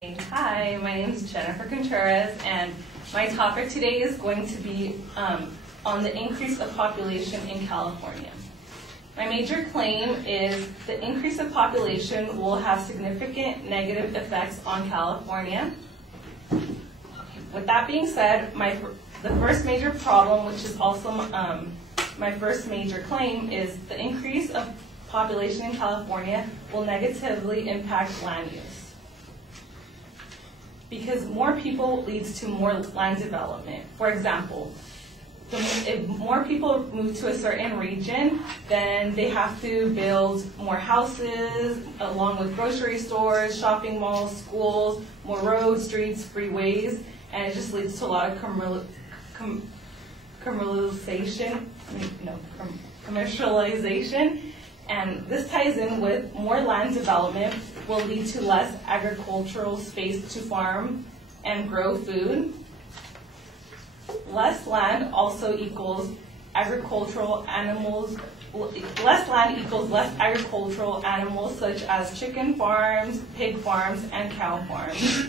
Hi, my name is Jennifer Contreras, and my topic today is going to be on the increase of population in California. My major claim is the increase of population will have significant negative effects on California. With that being said, the first major problem, which is also my first major claim, is the increase of population in California will negatively impact land use. Because more people leads to more land development. For example, if more people move to a certain region, then they have to build more houses, along with grocery stores, shopping malls, schools, more roads, streets, freeways, and it just leads to a lot of commercialization. And this ties in with more land development will lead to less agricultural space to farm and grow food. Less land also equals agricultural animals. Less land equals less agricultural animals such as chicken farms, pig farms, and cow farms.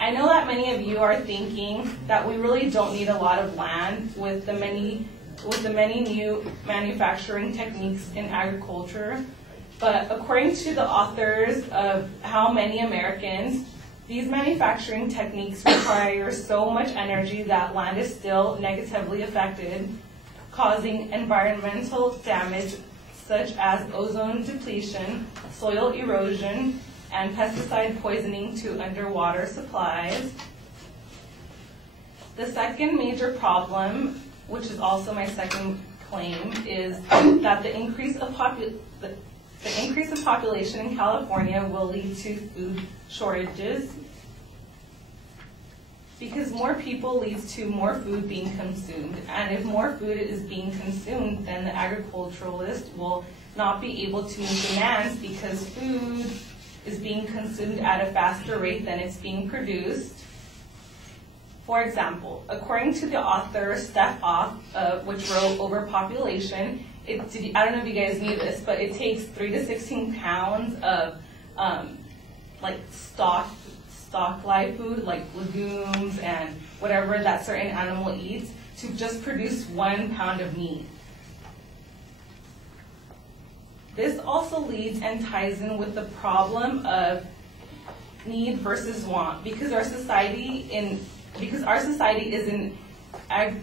I know that many of you are thinking that we really don't need a lot of land with the many new manufacturing techniques in agriculture, but according to the authors of How Many Americans, these manufacturing techniques require so much energy that land is still negatively affected, causing environmental damage such as ozone depletion, soil erosion, and pesticide poisoning to underwater supplies. The second major problem, which is also my second claim, is that the increase of population in California will lead to food shortages. Because more people leads to more food being consumed, and if more food is being consumed, then the agriculturalist will not be able to meet demands because food is being consumed at a faster rate than it's being produced. For example, according to the author COF, which wrote Overpopulation, I don't know if you guys knew this, but it takes 3 to 16 pounds of stock live food, like legumes and whatever that certain animal eats, to just produce 1 pound of meat. This also leads and ties in with the problem of need versus want, because our society is an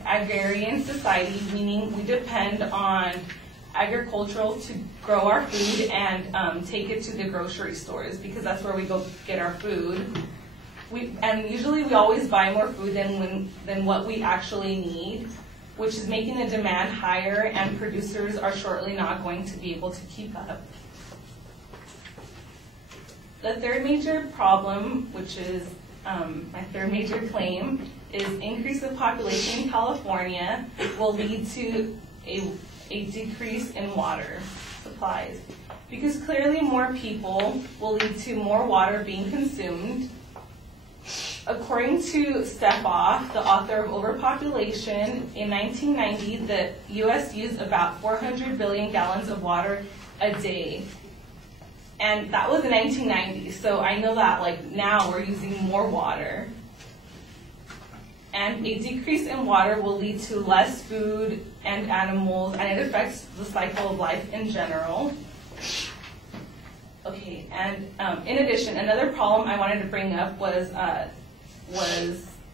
agrarian society, meaning we depend on agricultural to grow our food and take it to the grocery stores, because that's where we go get our food. And usually we always buy more food than what we actually need, which is making the demand higher, and producers are shortly not going to be able to keep up. The third major problem, which is my third major claim, is increase of population in California will lead to a decrease in water supplies. Because clearly more people will lead to more water being consumed. According to COF, the author of Overpopulation, in 1990, the U.S. used about 400 billion gallons of water a day. And that was in 1990, so I know that now we're using more water. And a decrease in water will lead to less food and animals, and it affects the cycle of life in general. Okay, and in addition, another problem I wanted to bring up was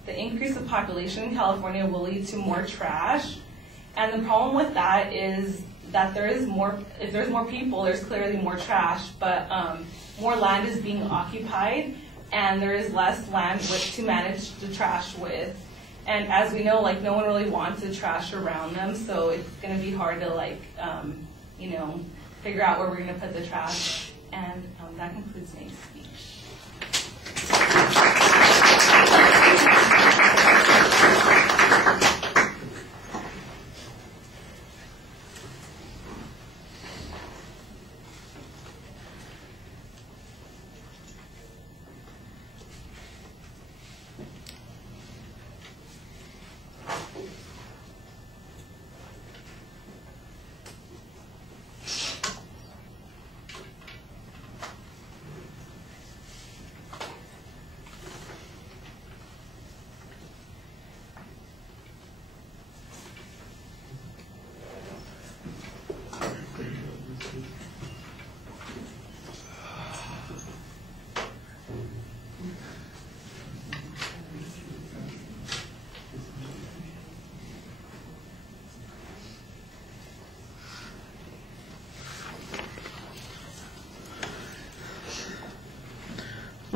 the increase of population in California will lead to more trash. And the problem with that is that if there's more people, there's clearly more trash, but more land is being occupied, and there is less land to manage the trash with. And as we know, no one really wants the trash around them, so it's going to be hard to figure out where we're going to put the trash. And that concludes my speech.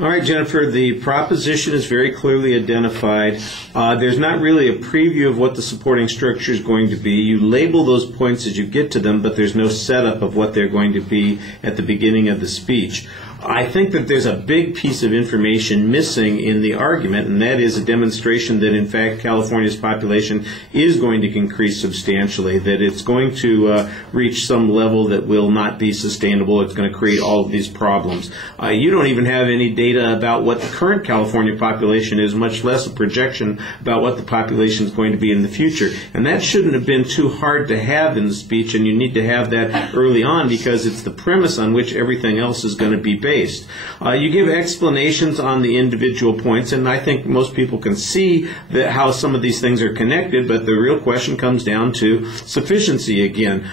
All right, Jennifer, the proposition is very clearly identified. There's not really a preview of what the supporting structure is going to be. You label those points as you get to them, but there's no setup of what they're going to be at the beginning of the speech. I think that there's a big piece of information missing in the argument, and that is a demonstration that, in fact, California's population is going to increase substantially, that it's going to reach some level that will not be sustainable. It's going to create all of these problems. You don't even have any data about what the current California population is, much less a projection about what the population is going to be in the future. And that shouldn't have been too hard to have in the speech, and you need to have that early on because it's the premise on which everything else is going to be based. You give explanations on the individual points, and I think most people can see that how some of these things are connected, but the real question comes down to sufficiency again.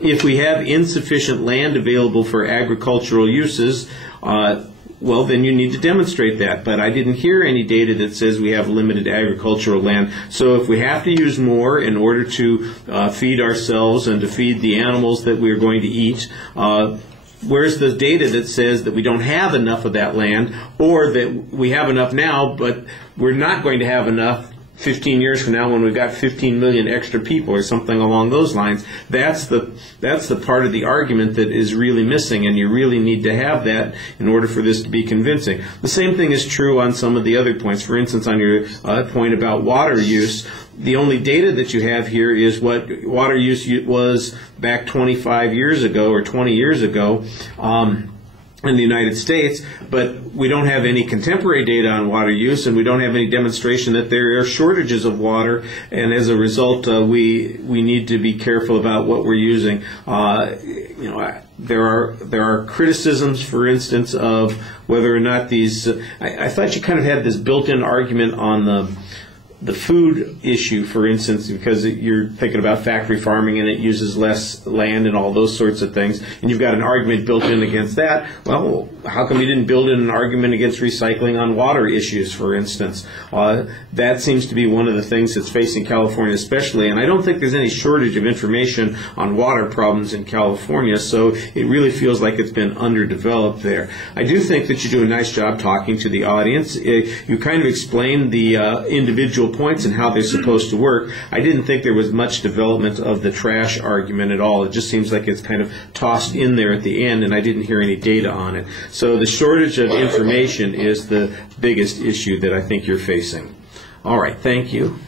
If we have insufficient land available for agricultural uses, well, then you need to demonstrate that. But I didn't hear any data that says we have limited agricultural land. So if we have to use more in order to feed ourselves and to feed the animals that we're going to eat, where's the data that says that we don't have enough of that land, or that we have enough now, but we're not going to have enough 15 years from now when we've got 15 million extra people or something along those lines? That's the part of the argument that is really missing, and you really need to have that in order for this to be convincing. The same thing is true on some of the other points. For instance, on your point about water use, the only data that you have here is what water use was back 25 years ago or 20 years ago in the United States, but we don't have any contemporary data on water use, and we don't have any demonstration that there are shortages of water, and as a result, we need to be careful about what we're using. There are criticisms, for instance, of whether or not these. I thought you kind of had this built-in argument on the food issue, for instance, because you're thinking about factory farming and it uses less land and all those sorts of things, and you've got an argument built in against that. Well, how come you didn't build in an argument against recycling on water issues, for instance? That seems to be one of the things that's facing California especially, and I don't think there's any shortage of information on water problems in California, so it really feels like it's been underdeveloped there. I do think that you do a nice job talking to the audience. You kind of explain the individual points and how they're supposed to work. I didn't think there was much development of the trash argument at all. It just seems like it's kind of tossed in there at the end, and I didn't hear any data on it. So the shortage of information is the biggest issue that I think you're facing. All right, thank you.